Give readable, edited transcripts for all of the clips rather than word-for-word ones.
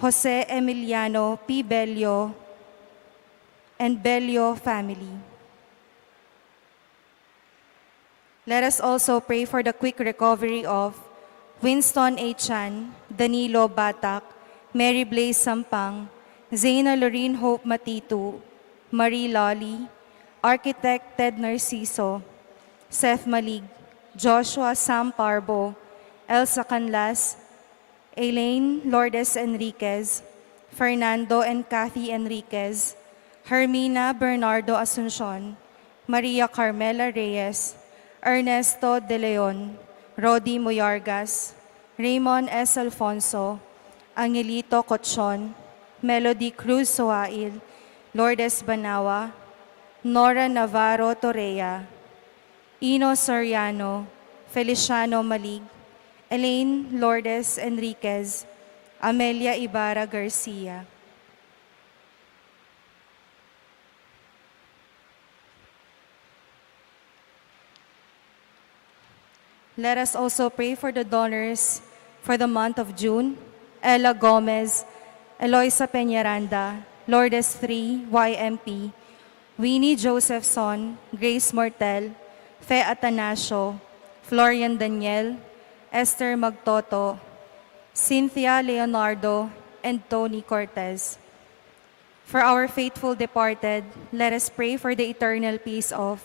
Jose Emiliano P. Bello and Bello family. Let us also pray for the quick recovery of Winston A. Chan, Danilo Batak, Mary Blaze Sampang, Zaina Lorene Hope Matitu, Marie Lolly, Architect Ted Narciso, Seth Malig, Joshua Sam Parbo, Elsa Canlas, Elaine Lourdes Enriquez, Fernando and Kathy Enriquez, Hermina Bernardo Asuncion, Maria Carmela Reyes, Ernesto De Leon, Rodi Moyargas, Raymond S. Alfonso, Angelito Cochon, Melody Cruz Soail, Lourdes Banawa, Nora Navarro Torrea, Ino Soriano, Feliciano Malig, Elaine Lourdes Enriquez, Amelia Ibarra Garcia. Let us also pray for the donors for the month of June: Ella Gomez, Eloisa Peñaranda, Lourdes 3, YMP, Winnie Josephson, Grace Mortel, Fe Atanasio, Florian Daniel, Esther Magtoto, Cynthia Leonardo, and Tony Cortez. For our faithful departed, let us pray for the eternal peace of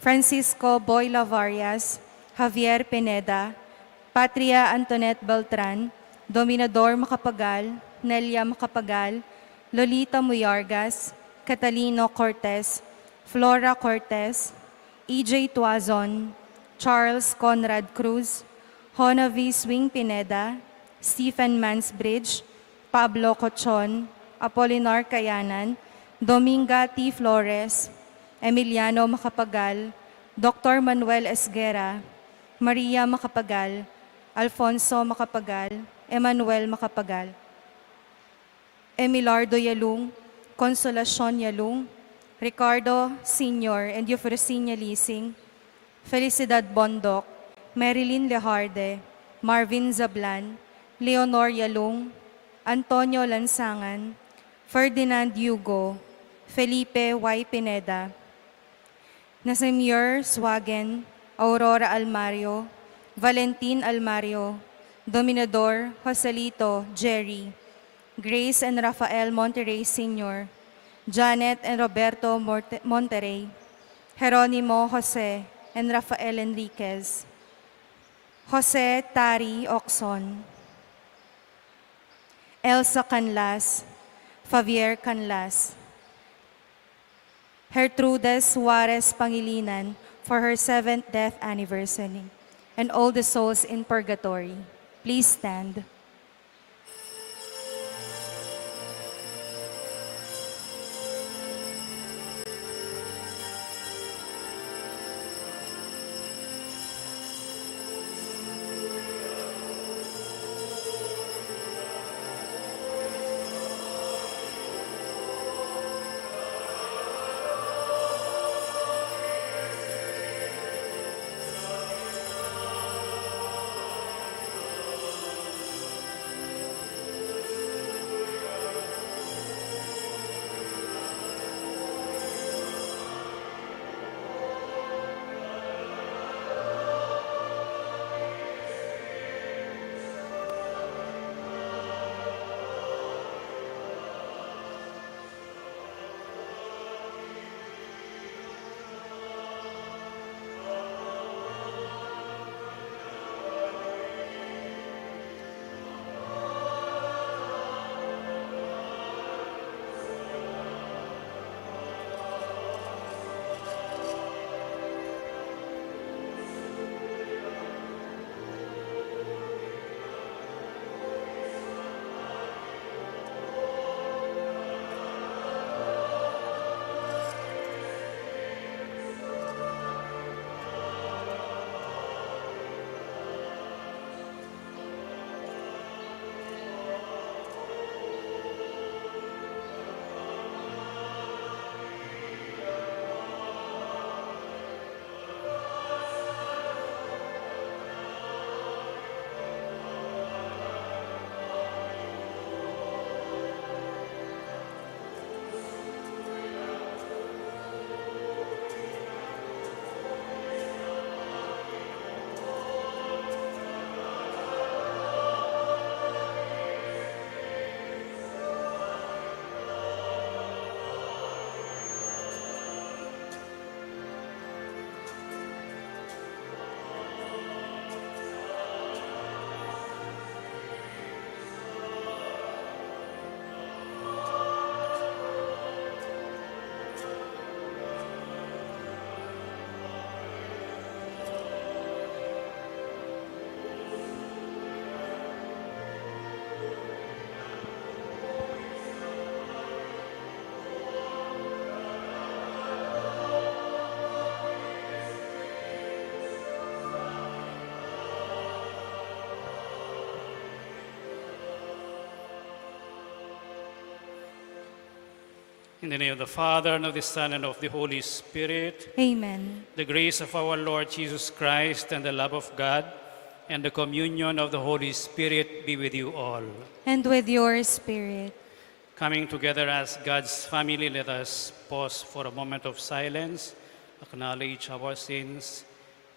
Francisco Boy Lavarias, Javier Pineda, Patria Antoinette Beltran, Dominador Macapagal, Nelia Macapagal, Lolita Muyargas, Catalino Cortez, Flora Cortez, EJ Tuazon, Charles Conrad Cruz, Honavi Swing Pineda, Stephen Mansbridge, Pablo Cochon, Apolinar Kayanan, Dominga T. Flores, Emiliano Macapagal, Dr. Manuel Esguera, Maria Macapagal, Alfonso Macapagal, Emmanuel Macapagal, Emilardo Yalung, Consolacion Yalung, Ricardo Sr. and Eufrosinia Lising, Felicidad Bondok, Marilyn Lejarde, Marvin Zablan, Leonor Yalung, Antonio Lansangan, Ferdinand Hugo, Felipe Y. Pineda, Nasimir Swagen, Aurora Almario, Valentin Almario, Dominador Joselito Jerry, Grace and Rafael Monterrey Sr., Janet and Roberto Monterrey, Jeronimo Jose and Rafael Enriquez, Jose Tari Oxon, Elsa Canlas, Javier Canlas, Gertrudes Juarez Pangilinan for her 7th death anniversary, and all the souls in purgatory. Please stand. In the name of the Father, and of the Son, and of the Holy Spirit. Amen. The grace of our Lord Jesus Christ, and the love of God, and the communion of the Holy Spirit be with you all. And with your spirit. Coming together as God's family, let us pause for a moment of silence, acknowledge our sins,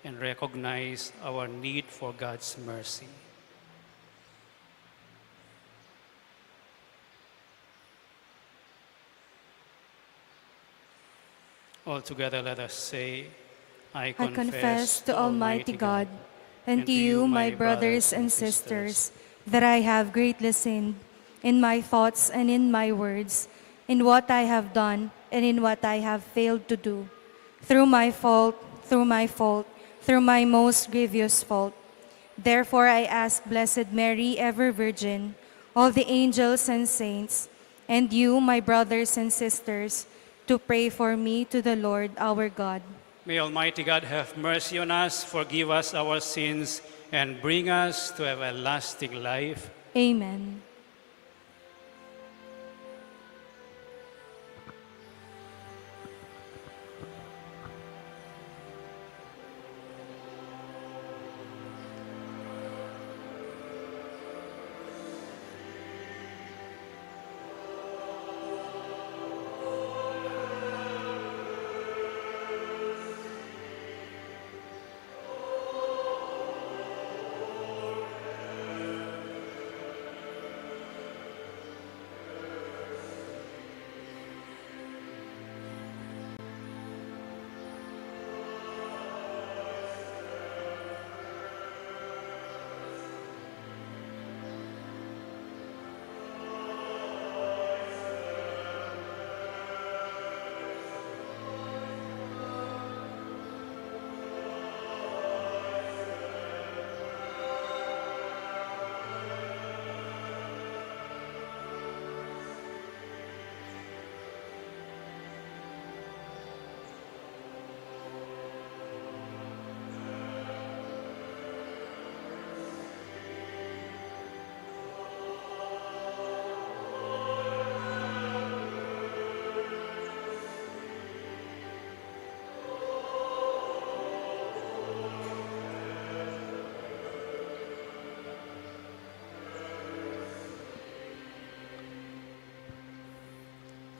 and recognize our need for God's mercy. All together, let us say, I confess to Almighty God and to you, my brothers and sisters, that I have greatly sinned in my thoughts and in my words, in what I have done and in what I have failed to do, through my fault, through my most grievous fault. Therefore I ask Blessed Mary, ever Virgin, all the angels and saints, and you, my brothers and sisters, to pray for me to the Lord our God. May Almighty God have mercy on us, forgive us our sins, and bring us to everlasting life. Amen.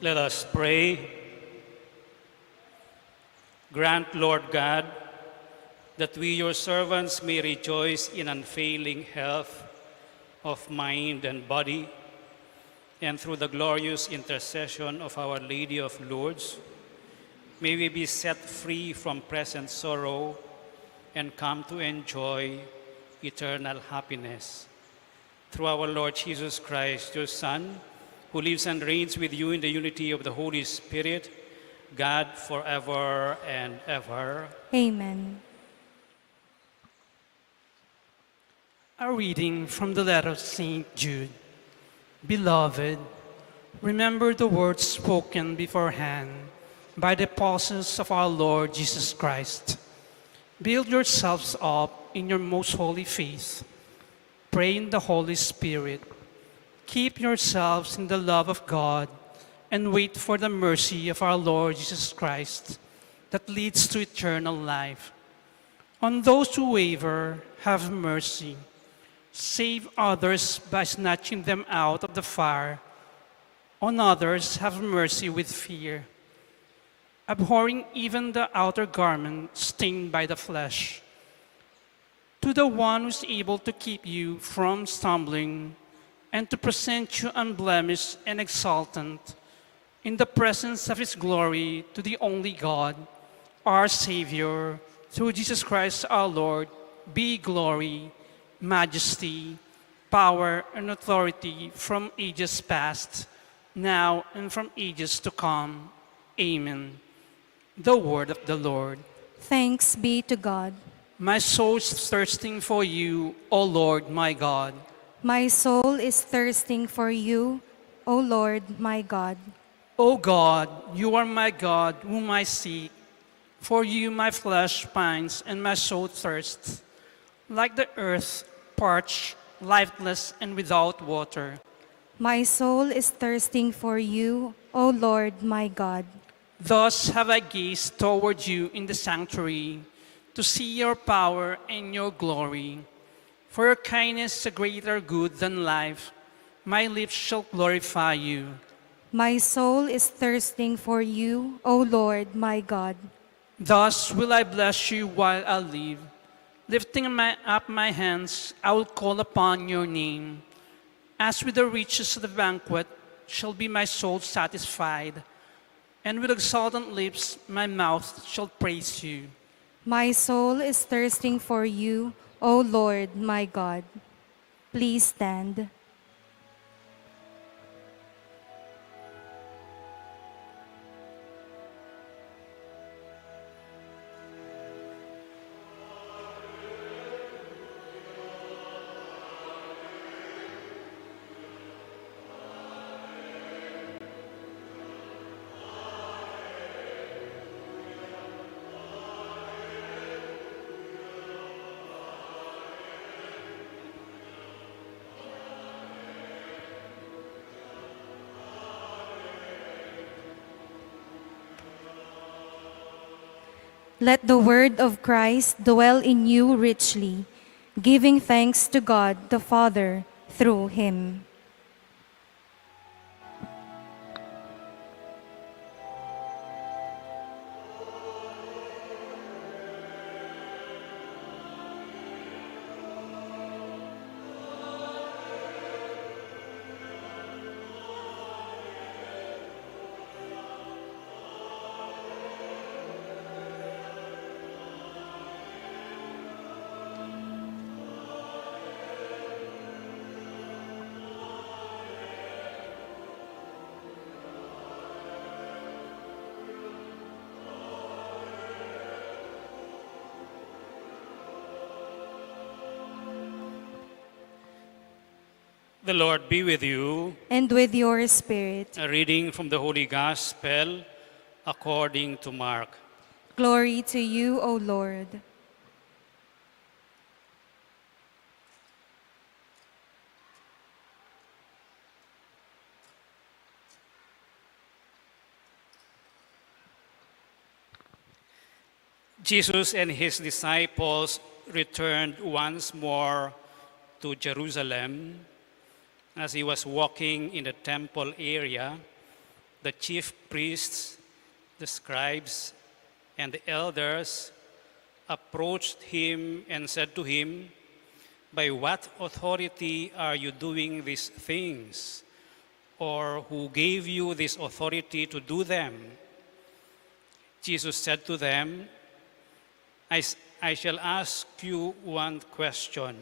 Let us pray. Grant, Lord God, that we, your servants, may rejoice in unfailing health of mind and body, and through the glorious intercession of Our Lady of Lourdes, may we be set free from present sorrow and come to enjoy eternal happiness. Through our Lord Jesus Christ, your Son, who lives and reigns with you in the unity of the Holy Spirit, God forever and ever. Amen. A reading from the letter of St. Jude. Beloved, remember the words spoken beforehand by the apostles of our Lord Jesus Christ. Build yourselves up in your most holy faith. Pray in the Holy Spirit. Keep yourselves in the love of God and wait for the mercy of our Lord Jesus Christ that leads to eternal life. On those who waver, have mercy. Save others by snatching them out of the fire. On others, have mercy with fear, abhorring even the outer garment stained by the flesh. To the one who is able to keep you from stumbling and to present you unblemished and exultant in the presence of his glory, to the only God, our Savior, through Jesus Christ our Lord, be glory, majesty, power, and authority from ages past, now and from ages to come. Amen. The word of the Lord. Thanks be to God. My soul is thirsting for you, O Lord, my God. My soul is thirsting for you, O Lord, my God. O God, you are my God, whom I seek. For you my flesh pines and my soul thirsts, like the earth, parched, lifeless, and without water. My soul is thirsting for you, O Lord my God. Thus have I gazed toward you in the sanctuary, to see your power and your glory. For your kindness is a greater good than life. My lips shall glorify you. My soul is thirsting for you, O Lord my God. Thus will I bless you while I live. Lifting up my hands, I will call upon your name. As with the riches of the banquet shall be my soul satisfied, and with exultant lips my mouth shall praise you. My soul is thirsting for you, O Lord my God. Please stand. Let the word of Christ dwell in you richly, giving thanks to God the Father through him. The Lord be with you. And with your spirit. A reading from the Holy Gospel according to Mark. Glory to you, O Lord. Jesus and his disciples returned once more to Jerusalem. As he was walking in the temple area, the chief priests, the scribes, and the elders approached him and said to him, "By what authority are you doing these things? Or who gave you this authority to do them?" Jesus said to them, I shall ask you one question.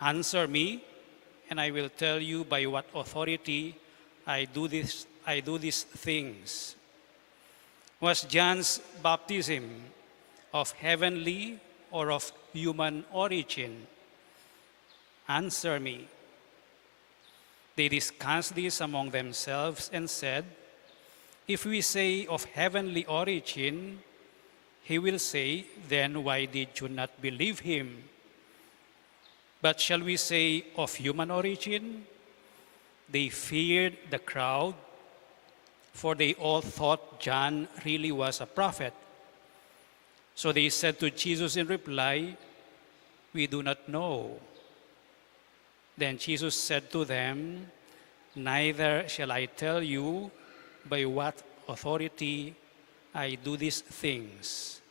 Answer me, and I will tell you by what authority I do these things. Was John's baptism of heavenly or of human origin? Answer me. They discussed this among themselves and said, "If we say of heavenly origin," he will say, "Then why did you not believe him? But shall we say of human origin?" They feared the crowd, for they all thought John really was a prophet. So they said to Jesus in reply, "We do not know." Then Jesus said to them, "Neither shall I tell you by what authority I do these things."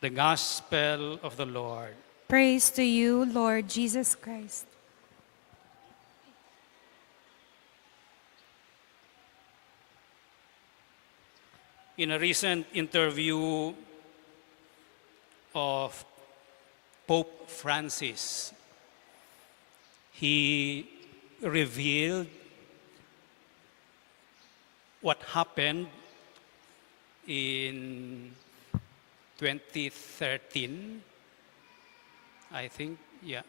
The Gospel of the Lord. Praise to you, Lord Jesus Christ. In a recent interview of Pope Francis, he revealed what happened in 2013, I think, in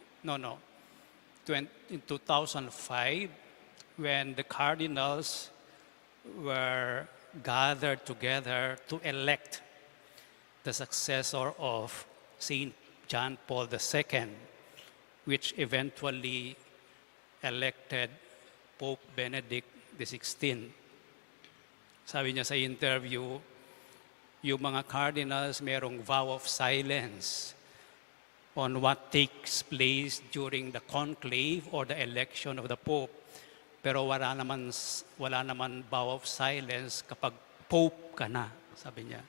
2005, when the cardinals were gathered together to elect the successor of Saint John Paul II, which eventually elected Pope Benedict XVI. Sabi niya sa interview, yung mga cardinals merong vow of silence on what takes place during the conclave or the election of the Pope. Pero wala naman vow of silence kapag Pope ka na, sabi niya.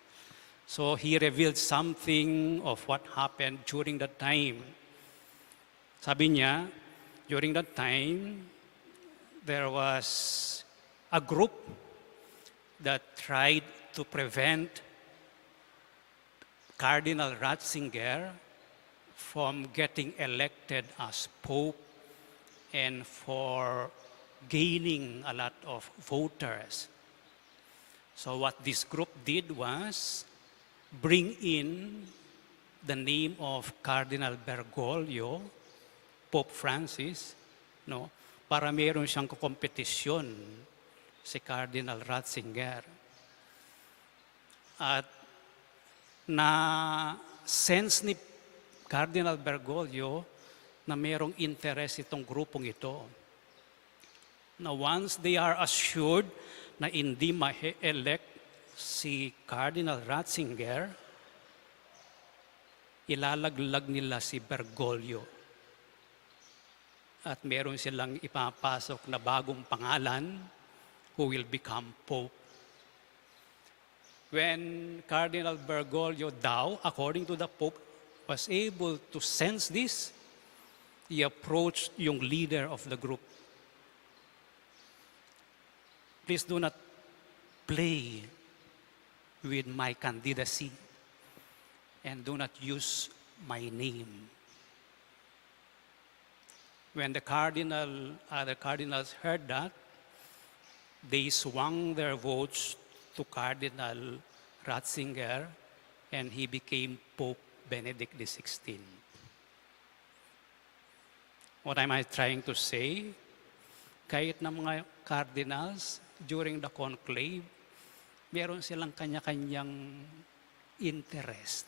So he revealed something of what happened during that time. Sabi niya, during that time, there was a group that tried to prevent Cardinal Ratzinger from getting elected as Pope and for gaining a lot of voters. So what this group did was bring in the name of Cardinal Bergoglio, Pope Francis, no, para meron siyang kompetisyon si Cardinal Ratzinger. At na-sense ni Cardinal Bergoglio na merong interest itong grupong ito. Na once they are assured na hindi ma-elect si Cardinal Ratzinger, ilalaglag nila si Bergoglio. At meron silang ipapasok na bagong pangalan who will become Pope. When Cardinal Bergoglio daw, according to the Pope, was able to sense this, he approached yung leader of the group. Please do not play with my candidacy and do not use my name. When the other cardinals heard that, they swung their votes to Cardinal Ratzinger and he became Pope Benedict XVI. What am I trying to say? Kahit na mga cardinals, during the conclave, meron silang kanya-kanyang interest.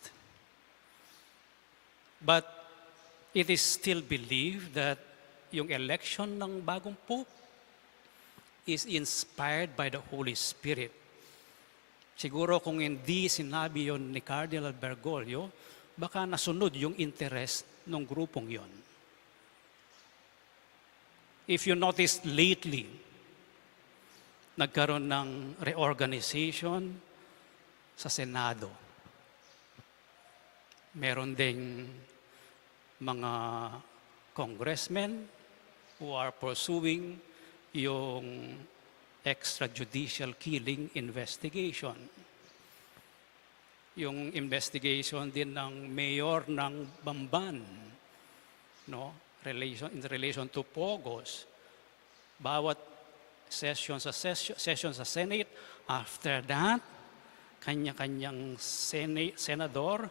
But it is still believed that yung election ng bagong Pope is inspired by the Holy Spirit. Siguro kung hindi sinabi yon ni Cardinal Bergoglio, baka nasunod yung interest ng grupong yon. If you noticed lately, nagkaroon ng reorganization sa Senado. Meron ding mga congressmen who are pursuing yung extrajudicial killing investigation. Yung investigation din ng mayor ng Bamban, no? In relation to Pogos. Bawat session sa Senate, after that, kanya-kanyang senador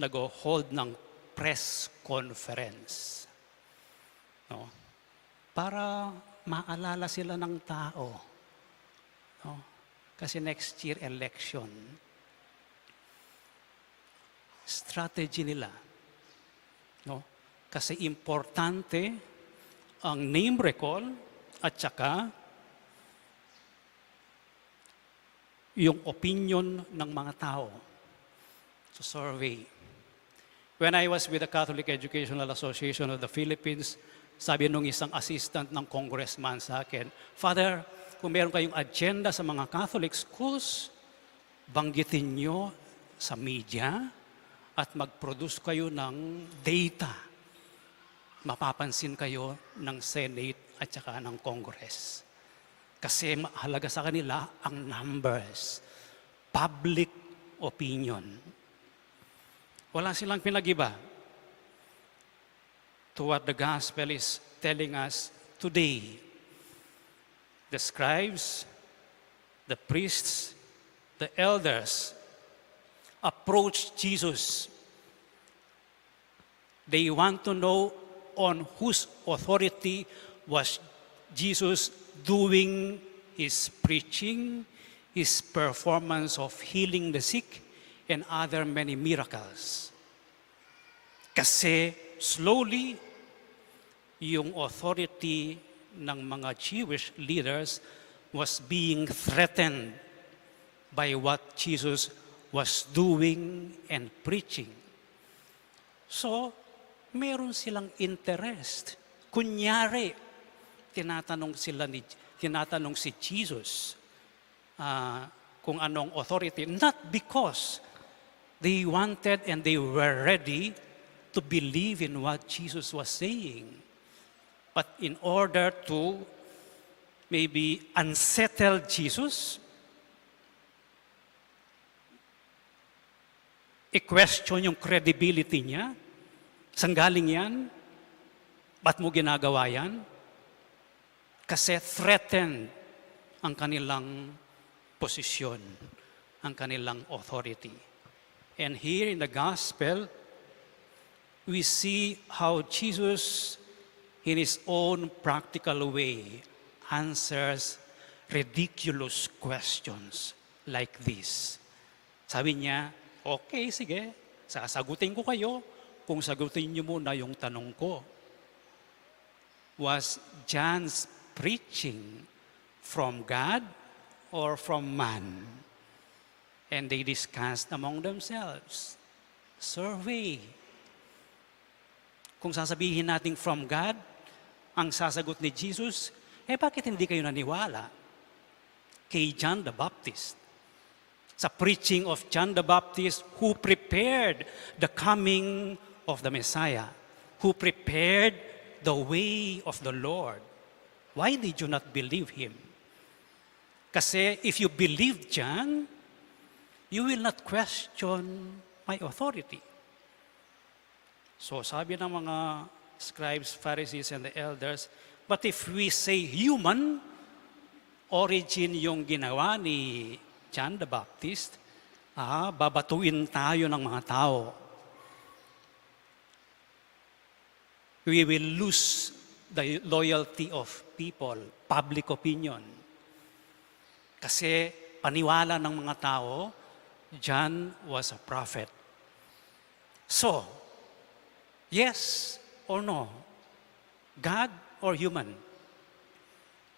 nag-hold ng press conference. No? Para maalala sila ng tao. No? Kasi next year election. Strategy nila. No? Kasi importante ang name recall at saka yung opinion ng mga tao. So survey. When I was with the Catholic Educational Association of the Philippines, sabi nung isang assistant ng congressman sa akin, Father, kung meron kayong agenda sa mga Catholic schools, banggitin nyo sa media at mag-produce kayo ng data. Mapapansin kayo ng Senate at saka ng Congress. Kasi mahalaga sa kanila ang numbers, public opinion. Wala silang pinag-iba to what the gospel is telling us today. The scribes, the priests, the elders approached Jesus. They want to know on whose authority was Jesus doing his preaching, his performance of healing the sick, and other many miracles. Kasi slowly, yung authority ng mga Jewish leaders was being threatened by what Jesus was doing and preaching. So, meron silang interest. Kunyari, tinatanong si Jesus kung anong authority, not because they wanted and they were ready to believe in what Jesus was saying, but in order to maybe unsettle Jesus, i-question yung credibility niya, saan galing yan? Ba't mo ginagawa yan? Kasi threatened ang kanilang posisyon, ang kanilang authority. And here in the gospel, we see how Jesus, in his own practical way, answers ridiculous questions like this. Sabi niya, okay, sige, sasagutin ko kayo kung sagutin niyo muna yung tanong ko. Was John's preaching from God or from man? And they discussed among themselves. Survey. Kung sasabihin natin from God, ang sasagot ni Jesus, bakit hindi kayo naniwala kay John the Baptist? Sa preaching of John the Baptist, who prepared the coming of the Messiah, who prepared the way of the Lord. Why did you not believe him? Kasi if you believe John, you will not question my authority. So sabi ng mga scribes, Pharisees, and the elders, but if we say human origin yung ginawa ni John the Baptist, babatuin tayo ng mga tao. We will lose the loyalty of people, public opinion. Kasi paniwala ng mga tao, John was a prophet. So, yes or no? God or human?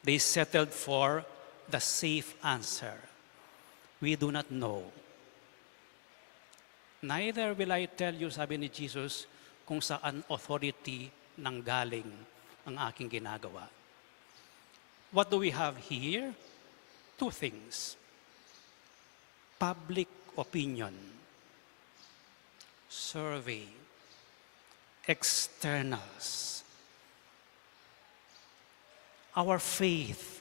They settled for the safe answer. We do not know. Neither will I tell you, sabi ni Jesus, kung saan authority nanggaling ang aking ginagawa. What do we have here? Two things. Public opinion, survey, externals. Our faith.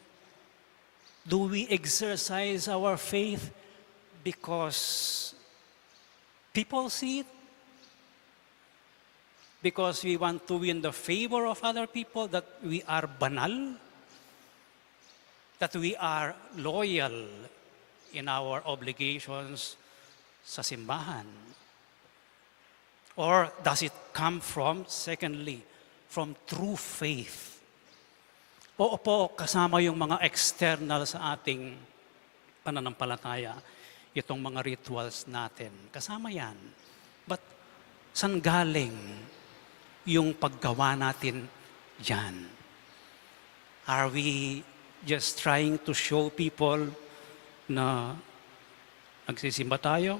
Do we exercise our faith because people see it? Because we want to win the favor of other people, that we are banal? That we are loyal in our obligations sa simbahan? Or does it come from, secondly, from true faith? Oo po, kasama yung mga external sa ating pananampalataya, itong mga rituals natin. Kasama yan. But saan galing yung paggawa natin dyan? Are we just trying to show people na nagsisimba tayo,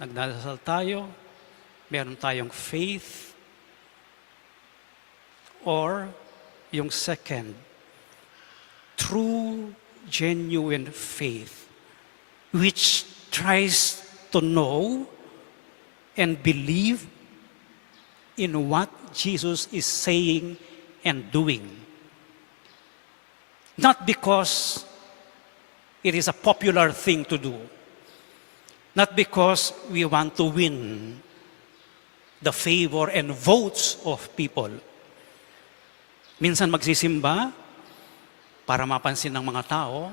nagdadasal tayo, meron tayong faith? Or yung second, true, genuine faith, which tries to know and believe in what Jesus is saying and doing. Not because it is a popular thing to do. Not because we want to win the favor and votes of people. Minsan magsisimba para mapansin ng mga tao,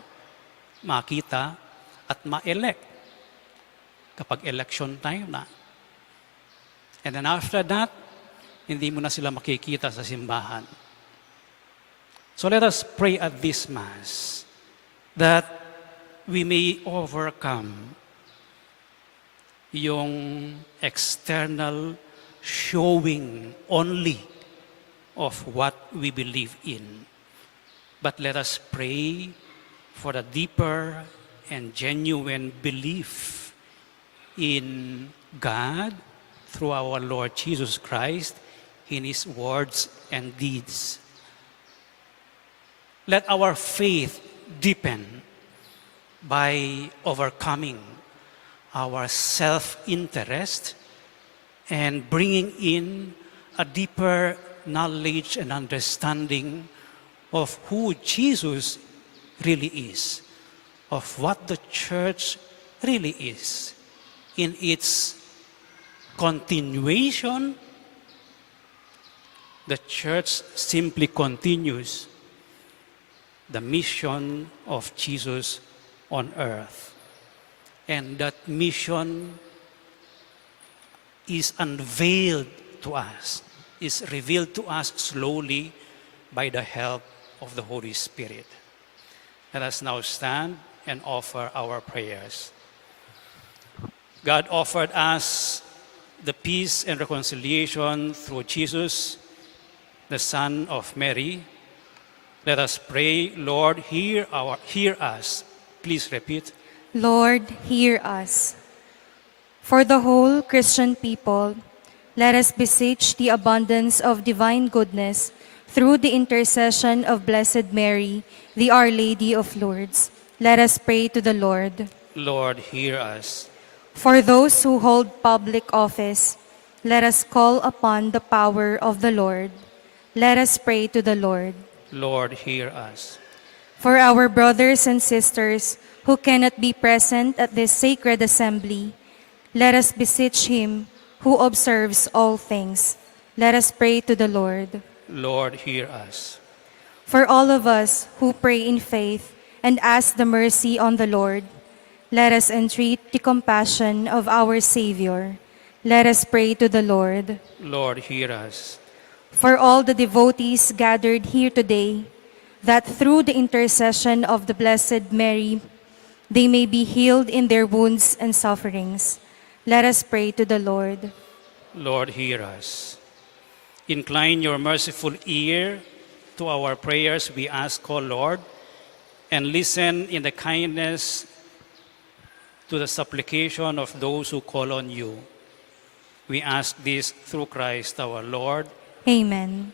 makita at ma-elect kapag election time na. And then after that, hindi mo na sila makikita sa simbahan. So let us pray at this Mass that we may overcome yung external showing only of what we believe in. But let us pray for a deeper and genuine belief in God through our Lord Jesus Christ in His words and deeds. Let our faith deepen by overcoming our self-interest and bringing in a deeper knowledge and understanding of who Jesus really is, of what the church really is, in its continuation. The church simply continues the mission of Jesus on earth. And that mission is unveiled to us, is revealed to us slowly by the help of the Holy Spirit. Let us now stand and offer our prayers. God offered us the peace and reconciliation through Jesus, the Son of Mary. Let us pray. Lord, hear us. Please repeat. Lord, hear us. For the whole Christian people, let us beseech the abundance of divine goodness through the intercession of Blessed Mary, the Our Lady of Lourdes. Let us pray to the Lord. Lord, hear us. For those who hold public office, let us call upon the power of the Lord. Let us pray to the Lord. Lord, hear us. For our brothers and sisters who cannot be present at this sacred assembly, let us beseech Him who observes all things. Let us pray to the Lord. Lord, hear us. For all of us who pray in faith and ask the mercy on the Lord, let us entreat the compassion of our Savior. Let us pray to the Lord. Lord, hear us. For all the devotees gathered here today, that through the intercession of the Blessed Mary, they may be healed in their wounds and sufferings. Let us pray to the Lord. Lord, hear us. Incline your merciful ear to our prayers, we ask, O Lord, and listen in the kindness to the supplication of those who call on you. We ask this through Christ our Lord. Amen.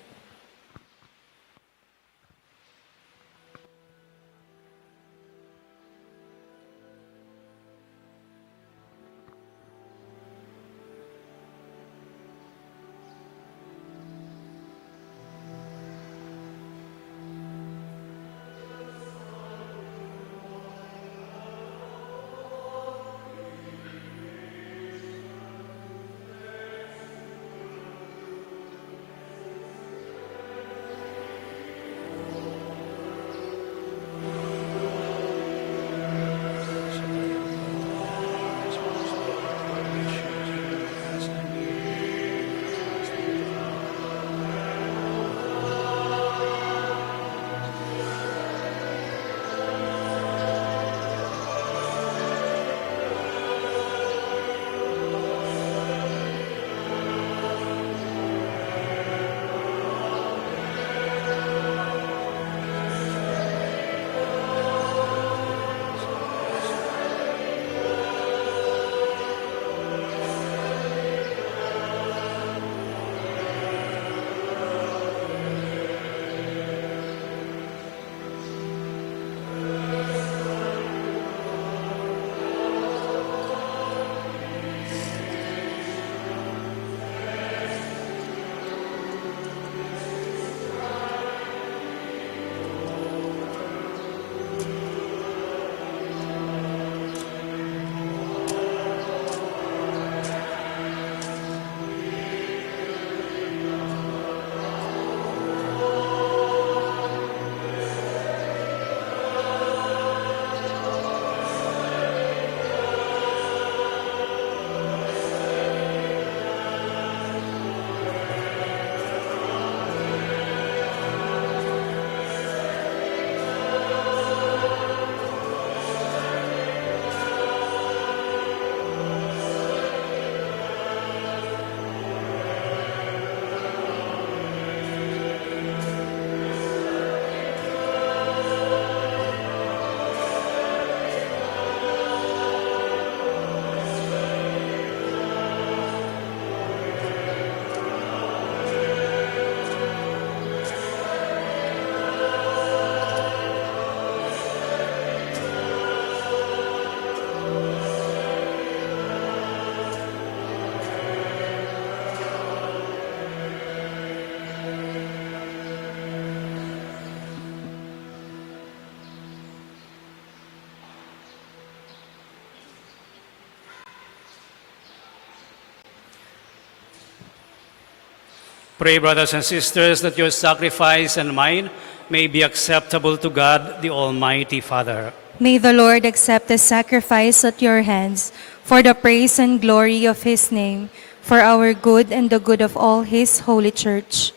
Pray, brothers and sisters, that your sacrifice and mine may be acceptable to God, the Almighty Father. May the Lord accept the sacrifice at your hands for the praise and glory of his name, for our good and the good of all his holy church.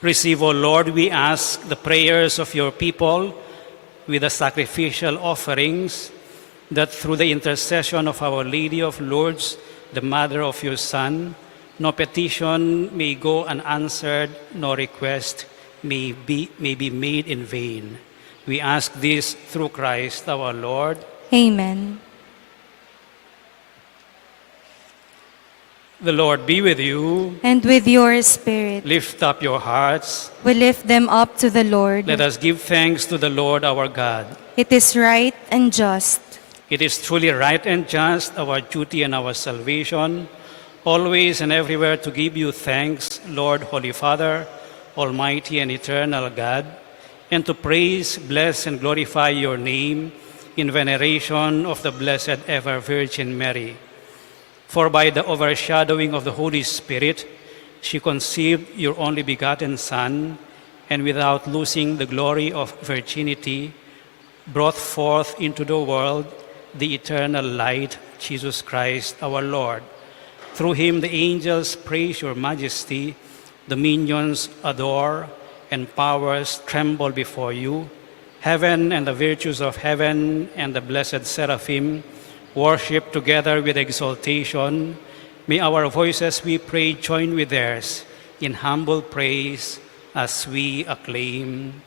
Receive, O Lord, we ask, the prayers of your people with the sacrificial offerings, that through the intercession of Our Lady of Lourdes, the mother of your Son, no petition may go unanswered, no request may be made in vain. We ask this through Christ our Lord. Amen. The Lord be with you. And with your spirit, Lift up your hearts. we lift them up to the Lord. Let us give thanks to the Lord our God. It is right and just. It is truly right and just, our duty and our salvation, always and everywhere to give you thanks, Lord, Holy Father, Almighty and eternal God, and to praise, bless, and glorify your name in veneration of the Blessed Ever Virgin Mary. For by the overshadowing of the Holy Spirit, she conceived your only begotten Son, and without losing the glory of virginity, brought forth into the world the eternal light, Jesus Christ our Lord. Through him the angels praise your majesty, dominions adore, and powers tremble before you. Heaven and the virtues of heaven and the blessed seraphim worship together with exaltation. May our voices, we pray, join with theirs in humble praise as we acclaim.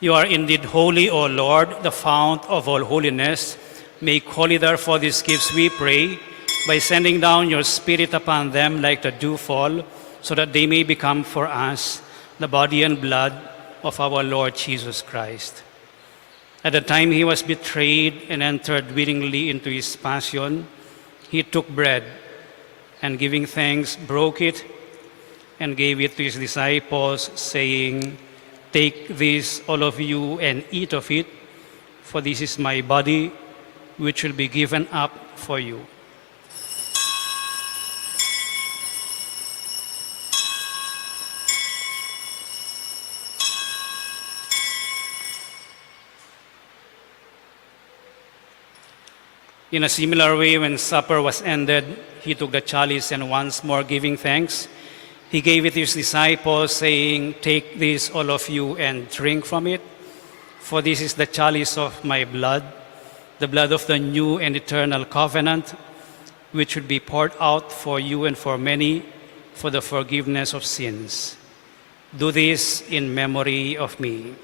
You are indeed holy, O Lord, the fount of all holiness. Make holy, therefore, these gifts, we pray, by sending down your Spirit upon them like the dewfall, so that they may become for us the body and blood of our Lord Jesus Christ. At the time he was betrayed and entered willingly into his passion, he took bread, and giving thanks, broke it, and gave it to his disciples, saying, "Take this, all of you, and eat of it, for this is my body, which will be given up for you." In a similar way, when supper was ended, he took the chalice, and once more giving thanks, he gave it to his disciples, saying, "Take this, all of you, and drink from it, for this is the chalice of my blood, the blood of the new and eternal covenant, which will be poured out for you and for many for the forgiveness of sins. Do this in memory of me."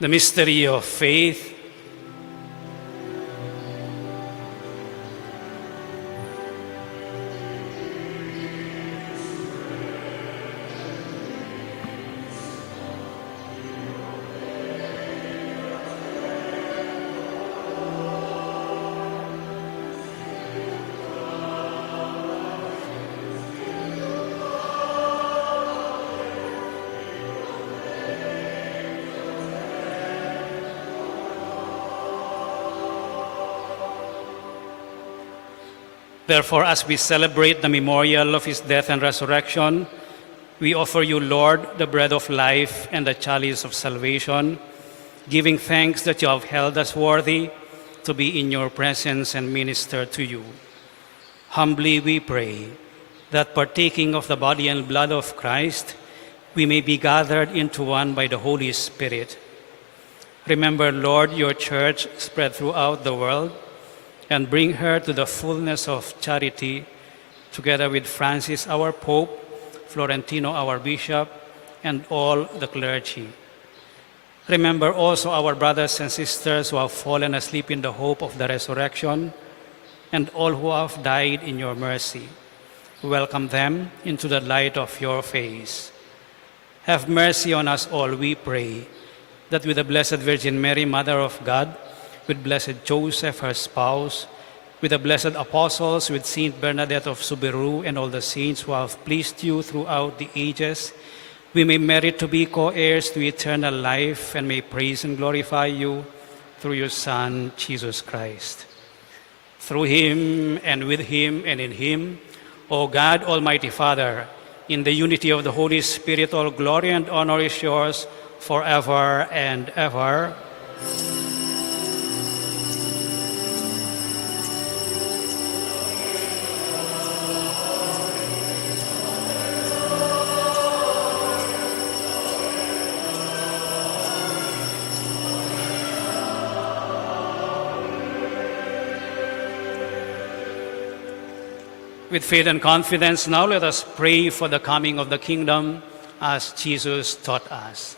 The mystery of faith. Therefore, as we celebrate the memorial of his death and resurrection, we offer you, Lord, the bread of life and the chalice of salvation, giving thanks that you have held us worthy to be in your presence and minister to you. Humbly we pray that partaking of the body and blood of Christ, we may be gathered into one by the Holy Spirit. Remember, Lord, your church spread throughout the world, and bring her to the fullness of charity, together with Francis, our Pope, Florentino, our Bishop, and all the clergy. Remember also our brothers and sisters who have fallen asleep in the hope of the resurrection, and all who have died in your mercy. Welcome them into the light of your face. Have mercy on us all, we pray, that with the Blessed Virgin Mary, Mother of God, with blessed Joseph, her spouse, with the blessed apostles, with Saint Bernadette of Subiru, and all the saints who have pleased you throughout the ages, we may merit to be co-heirs to eternal life and may praise and glorify you through your Son, Jesus Christ. Through him, and with him, and in him, O God, Almighty Father, in the unity of the Holy Spirit, all glory and honor is yours forever and ever. With faith and confidence, now let us pray for the coming of the kingdom as Jesus taught us.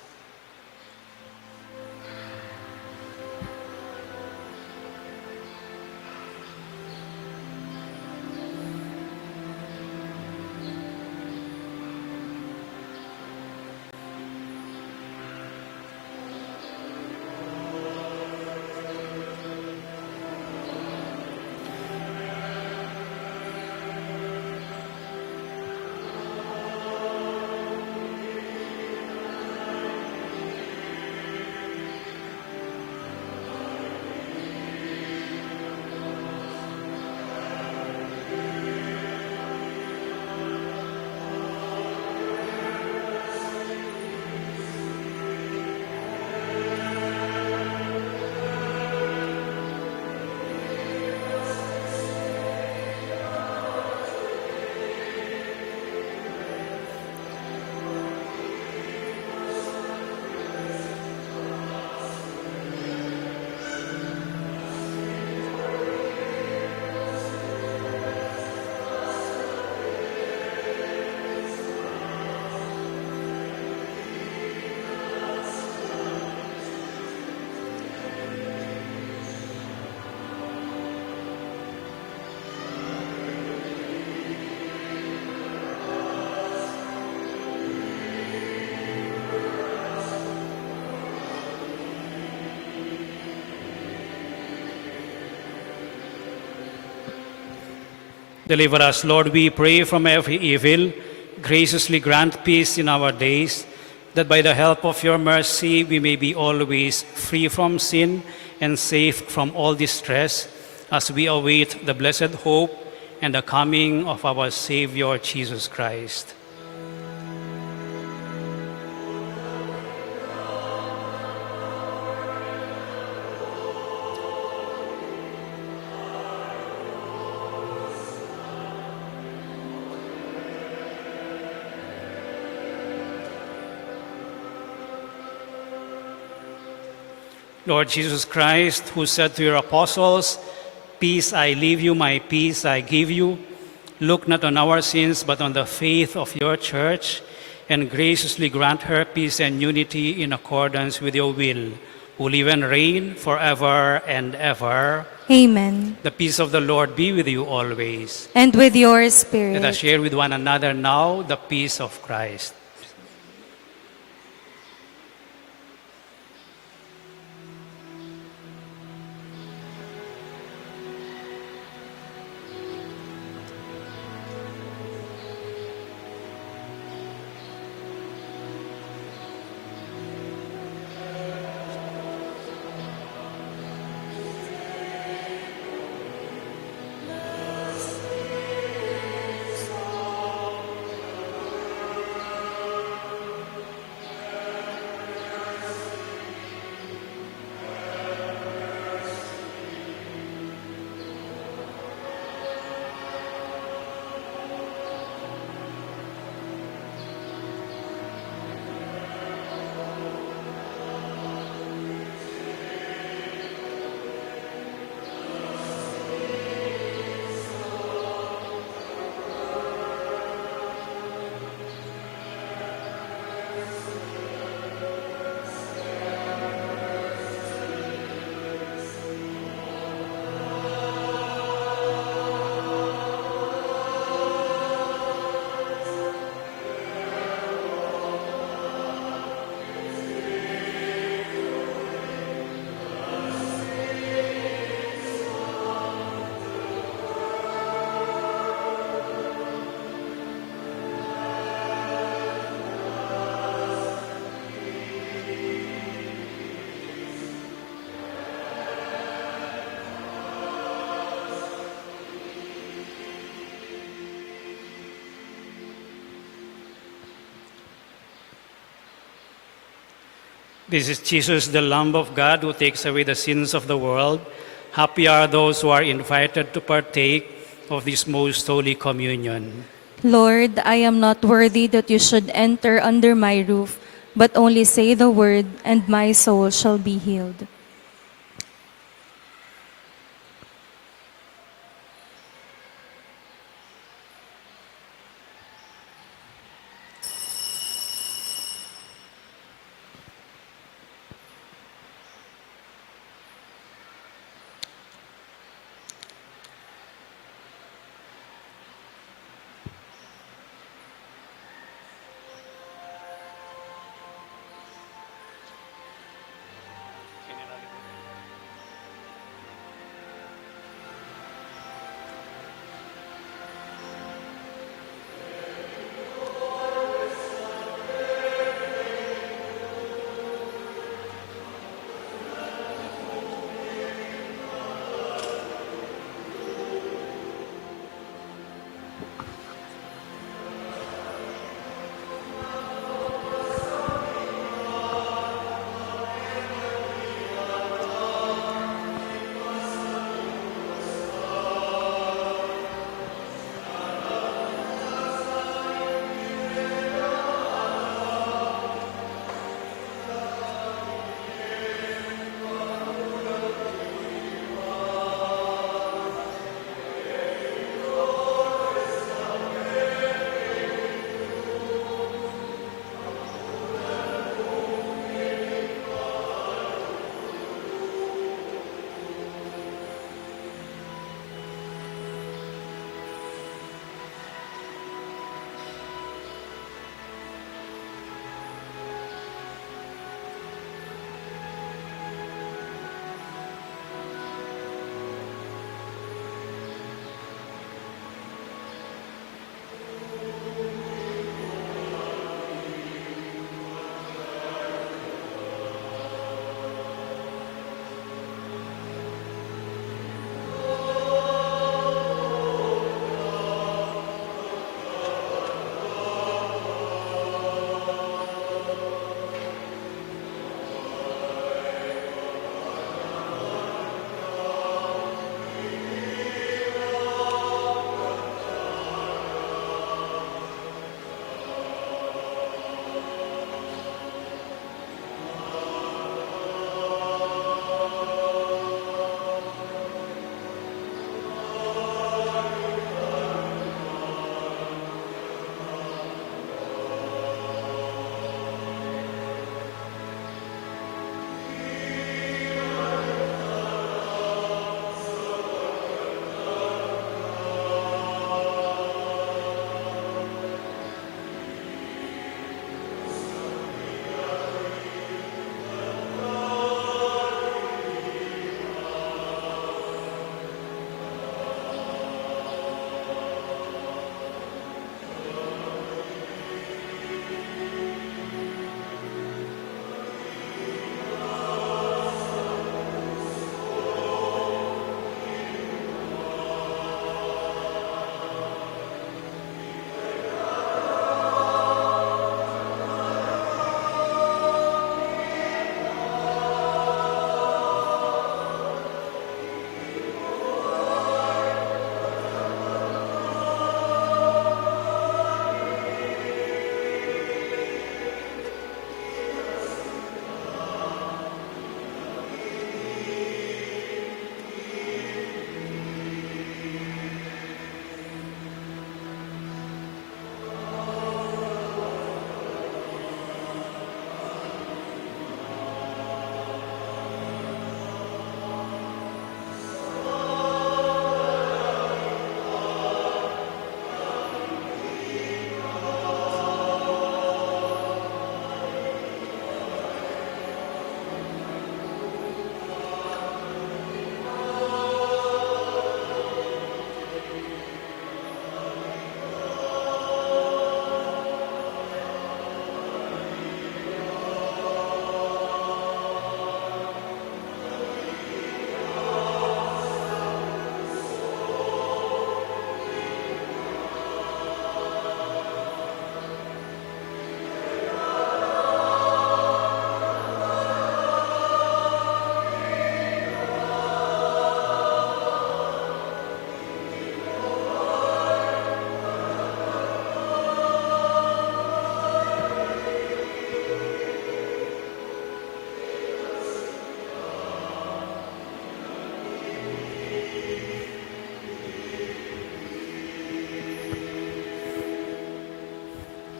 Deliver us, Lord, we pray, from every evil. Graciously grant peace in our days, that by the help of your mercy we may be always free from sin and safe from all distress, as we await the blessed hope and the coming of our Savior, Jesus Christ. Lord Jesus Christ, who said to your apostles, "Peace I leave you, my peace I give you," look not on our sins, but on the faith of your church, and graciously grant her peace and unity in accordance with your will, who live and reign forever and ever. Amen. The peace of the Lord be with you always. And with your spirit. Let us share with one another now the peace of Christ. This is Jesus, the Lamb of God, who takes away the sins of the world. Happy are those who are invited to partake of this most holy communion. Lord, I am not worthy that you should enter under my roof, but only say the word, and my soul shall be healed.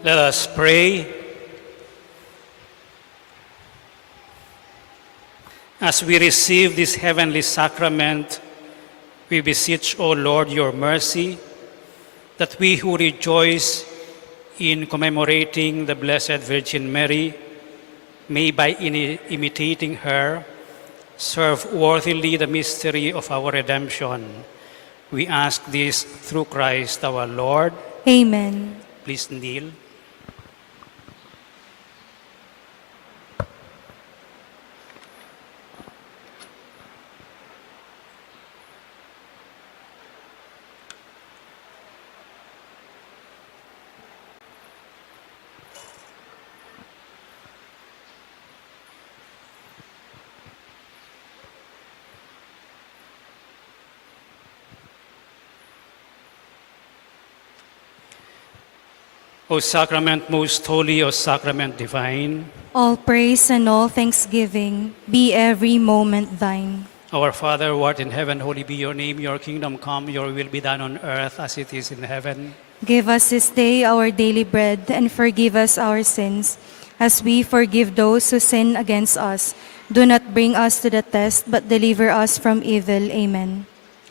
Let us pray. As we receive this heavenly sacrament, we beseech, O Lord, your mercy, that we who rejoice in commemorating the Blessed Virgin Mary may, by imitating her, serve worthily the mystery of our redemption. We ask this through Christ our Lord. Amen. Please kneel. O sacrament most holy, O sacrament divine, All praise and all thanksgiving be every moment thine. our Father who art in heaven, holy be your name, your kingdom come, your will be done on earth as it is in heaven. Give us this day our daily bread, and forgive us our sins, as we forgive those who sin against us. Do not bring us to the test, but deliver us from evil. Amen.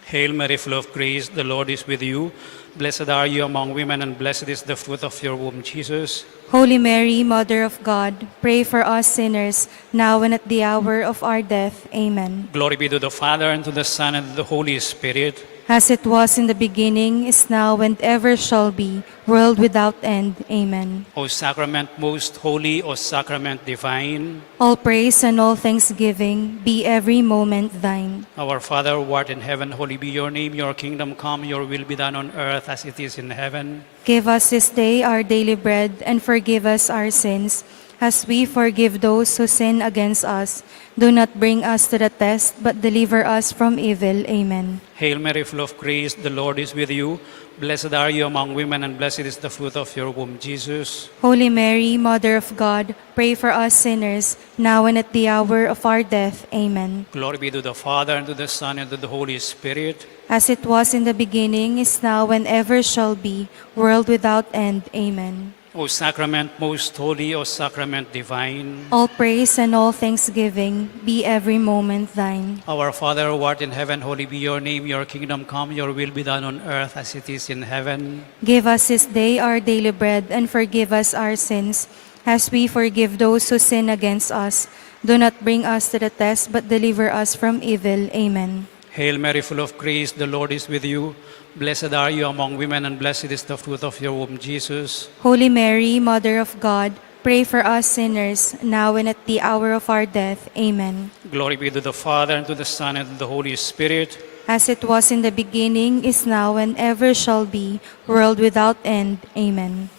Hail Mary, full of grace, the Lord is with you. Blessed are you among women, and blessed is the fruit of your womb, Jesus. Holy Mary, Mother of God, pray for us sinners, now and at the hour of our death. Amen. Glory be to the Father, and to the Son, and to the Holy Spirit. As it was in the beginning, is now, and ever shall be, world without end. Amen. O sacrament most holy, O sacrament divine, All praise and all thanksgiving be every moment thine. our Father who art in heaven, holy be your name, your kingdom come, your will be done on earth as it is in heaven. Give us this day our daily bread, and forgive us our sins, as we forgive those who sin against us. Do not bring us to the test, but deliver us from evil. Amen. Hail Mary, full of grace, the Lord is with you. Blessed are you among women, and blessed is the fruit of your womb, Jesus. Holy Mary, Mother of God, pray for us sinners, now and at the hour of our death. Amen. Glory be to the Father, and to the Son, and to the Holy Spirit. As it was in the beginning, is now, and ever shall be, world without end. Amen. O sacrament most holy, O sacrament divine, All praise and all thanksgiving be every moment thine. our Father who art in heaven, holy be your name, your kingdom come, your will be done on earth as it is in heaven. Give us this day our daily bread, and forgive us our sins, as we forgive those who sin against us. Do not bring us to the test, but deliver us from evil. Amen. Hail Mary, full of grace, the Lord is with you. Blessed are you among women, and blessed is the fruit of your womb, Jesus. Holy Mary, Mother of God, pray for us sinners, now and at the hour of our death. Amen. Glory be to the Father, and to the Son, and to the Holy Spirit. As it was in the beginning, is now, and ever shall be, world without end. Amen.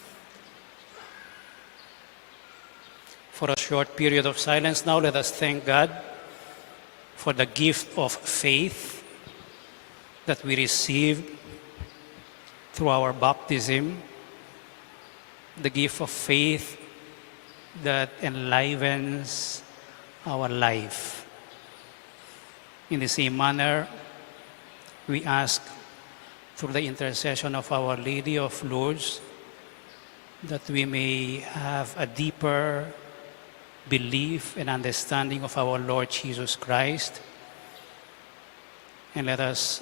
For a short period of silence now, let us thank God for the gift of faith that we received through our baptism, the gift of faith that enlivens our life. In the same manner, we ask through the intercession of Our Lady of Lourdes that we may have a deeper belief and understanding of our Lord Jesus Christ. And let us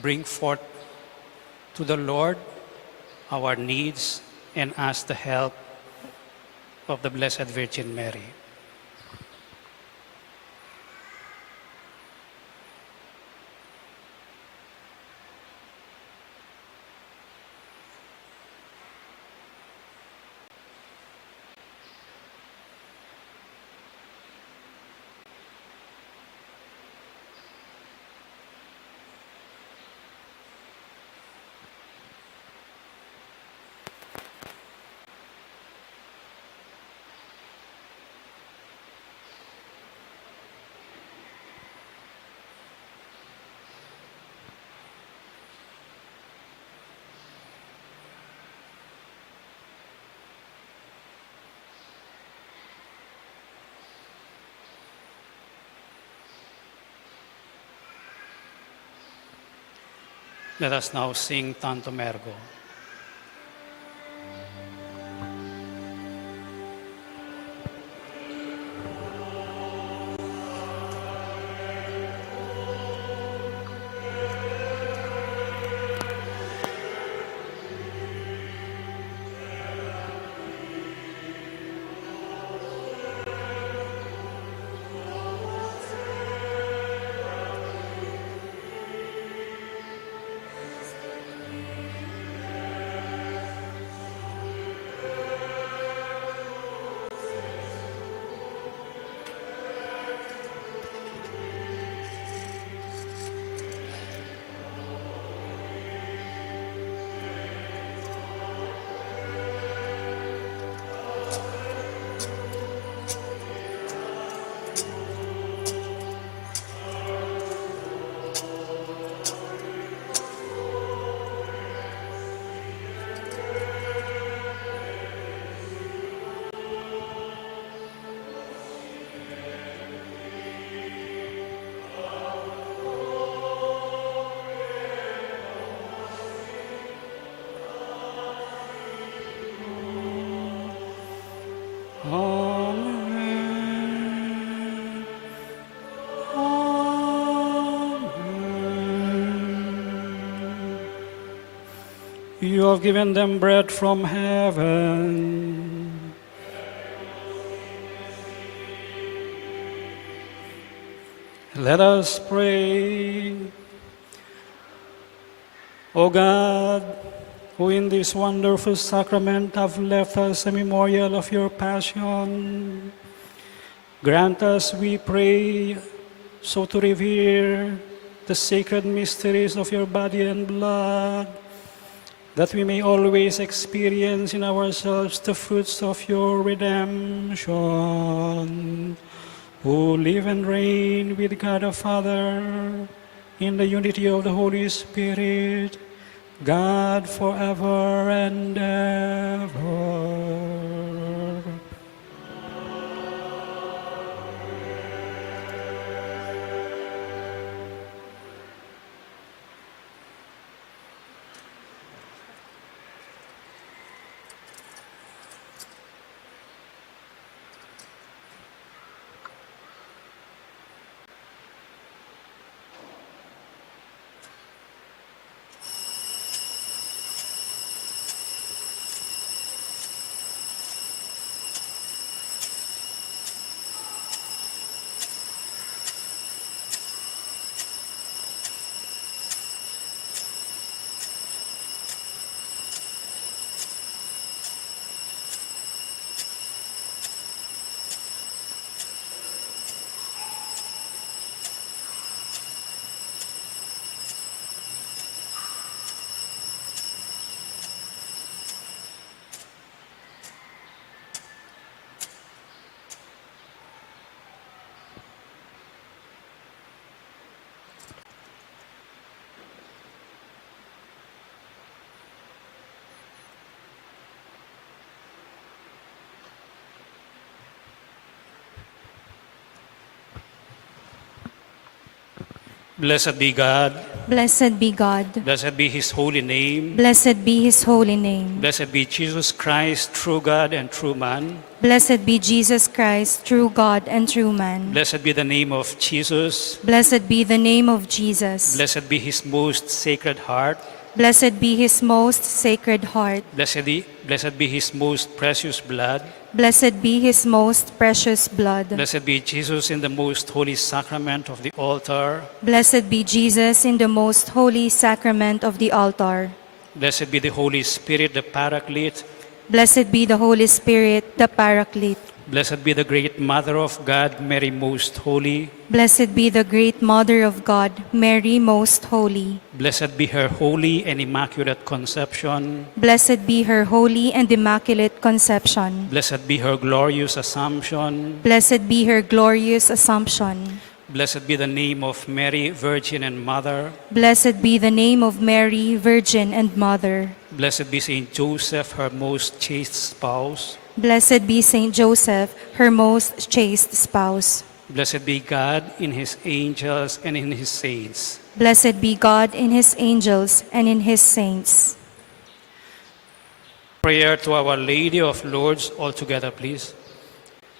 bring forth to the Lord our needs and ask the help of the Blessed Virgin Mary. Let us now sing Tantum Ergo. You have given them bread from heaven. Let us pray. O God, who in this wonderful sacrament have left us a memorial of your passion, grant us, we pray, so to revere the sacred mysteries of your body and blood, that we may always experience in ourselves the fruits of your redemption, who live and reign with God the Father in the unity of the Holy Spirit, God forever and ever. Blessed be God. Blessed be God. Blessed be his holy name. Blessed be his holy name. Blessed be Jesus Christ, true God and true man. Blessed be Jesus Christ, true God and true man. Blessed be the name of Jesus. Blessed be the name of Jesus. Blessed be his most sacred heart. Blessed be his most sacred heart. Blessed be his most precious blood. Blessed be his most precious blood. Blessed be Jesus in the most holy sacrament of the altar. Blessed be Jesus in the most holy sacrament of the altar. Blessed be the Holy Spirit, the Paraclete. Blessed be the Holy Spirit, the Paraclete. Blessed be the great Mother of God, Mary most holy. Blessed be the great Mother of God, Mary most holy. Blessed be her holy and immaculate conception. Blessed be her holy and immaculate conception. Blessed be her glorious assumption. Blessed be her glorious assumption. Blessed be the name of Mary, Virgin and Mother. Blessed be the name of Mary, Virgin and Mother. Blessed be Saint Joseph, her most chaste spouse. Blessed be Saint Joseph, her most chaste spouse. Blessed be God in his angels and in his saints. Blessed be God in his angels and in his saints. Prayer to Our Lady of Lourdes, all together, please.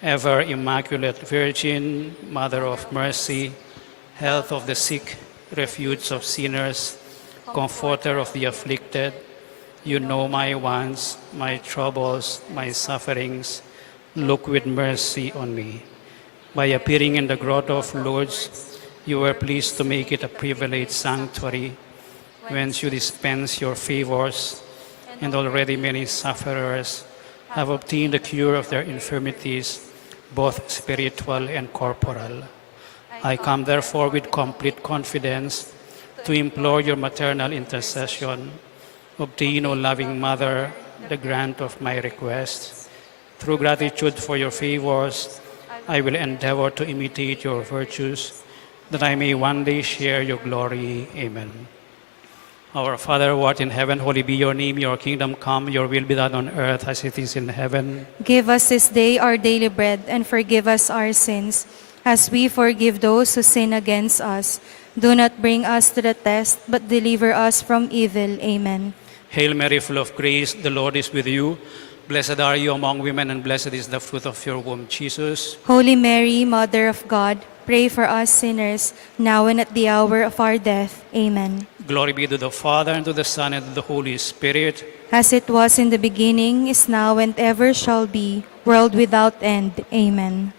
Ever Immaculate Virgin, Mother of Mercy, health of the sick, refuge of sinners, comforter of the afflicted, you know my wants, my troubles, my sufferings. Look with mercy on me. By appearing in the grotto of Lourdes, you were pleased to make it a privileged sanctuary, whence you dispense your favors, and already many sufferers have obtained the cure of their infirmities, both spiritual and corporal. I come therefore with complete confidence to implore your maternal intercession. Obtain, O loving Mother, the grant of my request. Through gratitude for your favors, I will endeavor to imitate your virtues, that I may one day share your glory. Amen. Our Father, who art in heaven, holy be your name. Your kingdom come, your will be done on earth as it is in heaven. Give us this day our daily bread, and forgive us our sins, as we forgive those who sin against us. Do not bring us to the test, but deliver us from evil. Amen. Hail Mary, full of grace, the Lord is with you. Blessed are you among women, and blessed is the fruit of your womb, Jesus. Holy Mary, Mother of God, pray for us sinners, now and at the hour of our death. Amen. Glory be to the Father, and to the Son, and to the Holy Spirit. As it was in the beginning, is now, and ever shall be, world without end. Amen.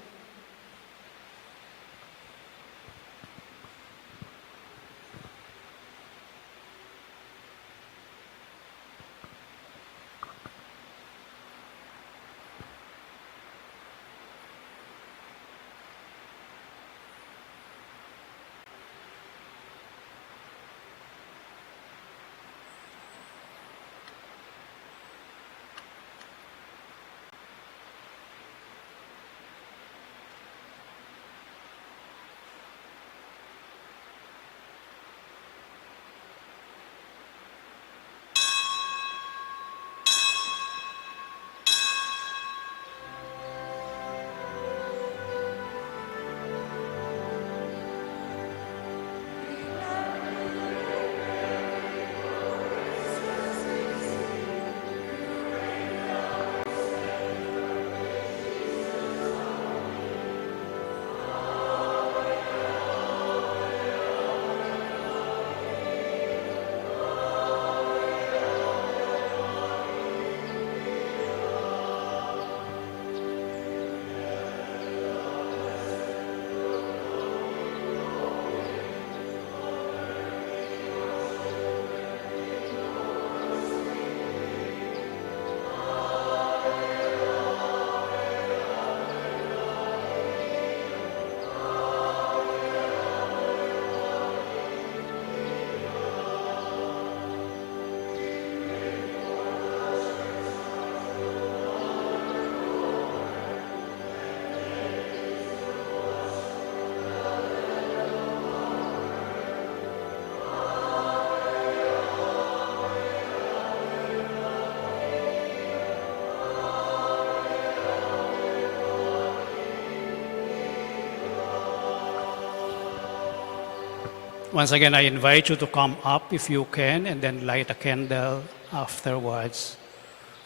Once again, I invite you to come up if you can, and then light a candle afterwards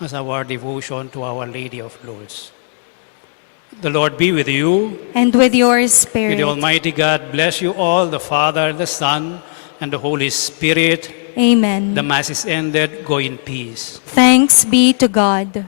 as our devotion to Our Lady of Lourdes. The Lord be with you. And with your May spirit. the Almighty God bless you all, the Father, the Son, and the Holy Spirit. Amen. The Mass is ended. Go in peace. Thanks be to God.